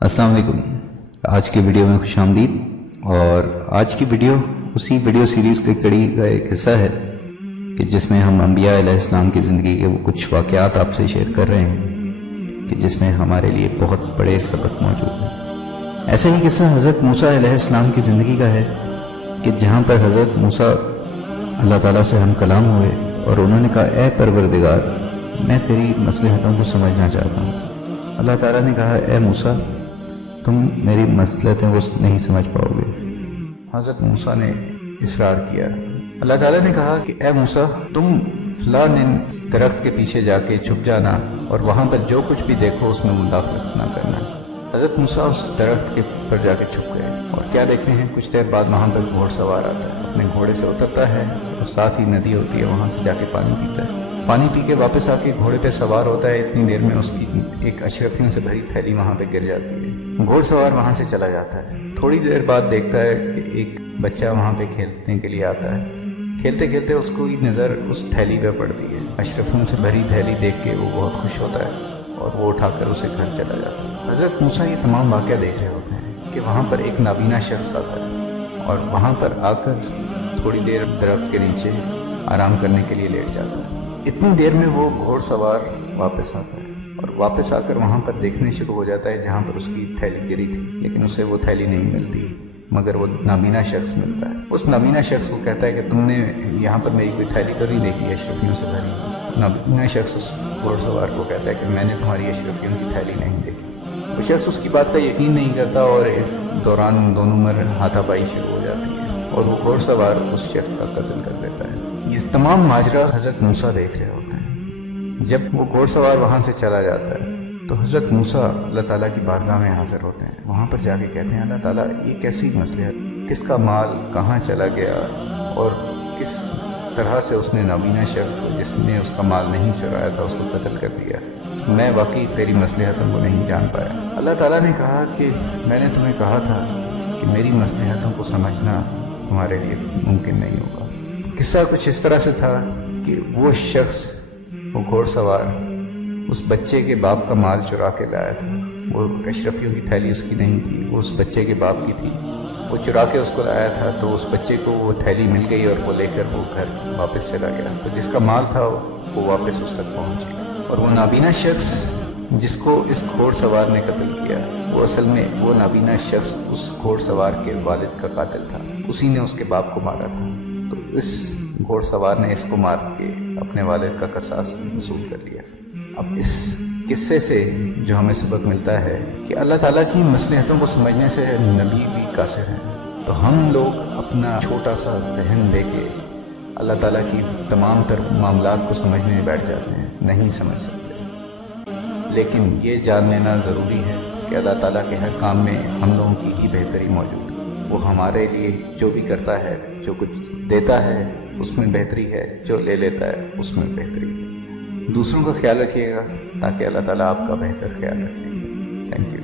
अस्सलाम वालेकुम। आज की वीडियो में खुश आमदीद। और आज की वीडियो उसी वीडियो सीरीज़ की कड़ी का एक हिस्सा है कि जिसमें हम अंबिया अलैहिस्सलाम की ज़िंदगी के वो कुछ वाक़यात आपसे शेयर कर रहे हैं कि जिसमें हमारे लिए बहुत बड़े सबक मौजूद हैं। ऐसा ही किस्सा हज़रत मूसा अलैहिस्सलाम की ज़िंदगी का है कि जहाँ पर हज़रत मूसा अल्लाह ताला से हम कलाम हुए और उन्होंने कहा, ए परवरदिगार, मैं तेरी मसलहतों को समझना चाहता हूँ। अल्लाह ताला ने कहा, ए मूसा, तुम मेरी मसलहतें वो नहीं समझ पाओगे। हज़रत मूसा ने इसरार किया। अल्लाह ताला ने कहा कि ए मूसा, तुम फलां दरख्त के पीछे जाके छुप जाना और वहाँ पर जो कुछ भी देखो उसमें मुदाखलत ना करना। हज़रत मूसा उस दरख्त के पर जाके छुप गए और क्या देखते हैं, कुछ देर बाद वहाँ पर घोड़सवार आता है, अपने घोड़े से उतरता है और साथ ही नदी होती है, वहाँ से जाके पानी पीता है। पानी पी के वापस आके घोड़े पे सवार होता है। इतनी देर में उसकी एक अशरफियों से भरी थैली वहाँ पे गिर जाती है। घोड़सवार वहाँ से चला जाता है। थोड़ी देर बाद देखता है कि एक बच्चा वहाँ पे खेलने के लिए आता है। खेलते खेलते उसको नज़र उस थैली पे पड़ती है। अशरफियों से भरी थैली देख के वो बहुत खुश होता है और वो उठाकर उसे घर चला जाता है। हज़रत मूसा ये तमाम वाक़या देख रहे होते हैं कि वहाँ पर एक नाबीना शख्स आता है और वहाँ पर आकर थोड़ी देर दरख्त के नीचे आराम करने के लिए लेट जाता है। इतनी देर में वो घोड़सवार वापस आता है और वापस आकर वहाँ पर देखने शुरू हो जाता है जहाँ पर उसकी थैली गिरी थी, लेकिन उसे वो थैली नहीं मिलती, मगर वो नाबीना शख्स मिलता है। उस नाबीना शख्स को कहता है कि तुमने यहाँ पर मेरी कोई थैली तो नहीं देखी अशरफियों से भरी। नाबीना शख्स उस घोड़सवार को कहता है कि मैंने तुम्हारी अशरफियों की थैली नहीं देखी। वो शख्स उसकी बात का यकीन नहीं करता और इस दौरान दोनों में हाथापाई शुरू हो जाती है और वो घोड़सवार उस शख्स का कत्ल कर देता है। ये तमाम माजरा हज़रत मूसा देख रहे होते हैं। जब वो घोड़सवार वहाँ से चला जाता है तो हज़रत मूसा अल्लाह ताला की बारगाह में हाज़िर होते हैं। वहाँ पर जाके कहते हैं, अल्लाह ताला, ये कैसी मसले है, किसका माल कहाँ चला गया और किस तरह से उसने नाबीना शख्स को, जिसने उसका माल नहीं चुराया था, उसको कत्ल कर दिया। मैं वाकई तेरी मसलहतों को नहीं जान पाया। अल्लाह ताला ने कहा कि मैंने तुम्हें कहा था कि मेरी मसलहतों को समझना तुम्हारे लिए मुमकिन नहीं होगा। किस्सा कुछ इस तरह से था कि वो शख्स, वो घोड़सवार, उस बच्चे के बाप का माल चुरा के लाया था। वो अशरफियों की थैली उसकी नहीं थी, वो उस बच्चे के बाप की थी। वो चुरा के उसको लाया था तो उस बच्चे को वो थैली मिल गई और वो लेकर वो घर वापस चला गया। तो जिसका माल था वो वापस उस तक पहुँच गया। और वो नाबीना शख्स जिसको इस घोड़सवार ने कत्ल किया, वो असल में वो नाबीना शख्स उस घोड़सवार के वालिद का कातिल था। उसी ने उसके बाप को मारा था। तो इस घोड़सवार ने इसको मार के अपने वालिद का क़सास वसूल कर लिया। अब इस किस्से से जो हमें सबक मिलता है कि अल्लाह ताला की मसलहतों को समझने से नबी भी कासिर हैं। तो हम लोग अपना छोटा सा जहन लेके अल्लाह ताला की तमाम तर मामलात को समझने में बैठ जाते हैं, नहीं समझ सकते। लेकिन ये जान लेना ज़रूरी है कि अल्लाह ताला के हर काम में हम लोगों की ही बेहतरी मौजूद है। वो हमारे लिए जो भी करता है, जो कुछ देता है उसमें बेहतरी है, जो ले लेता है उसमें बेहतरी है। दूसरों का ख्याल रखिएगा ताकि अल्लाह ताला आपका बेहतर ख्याल रखेगा। Thank you.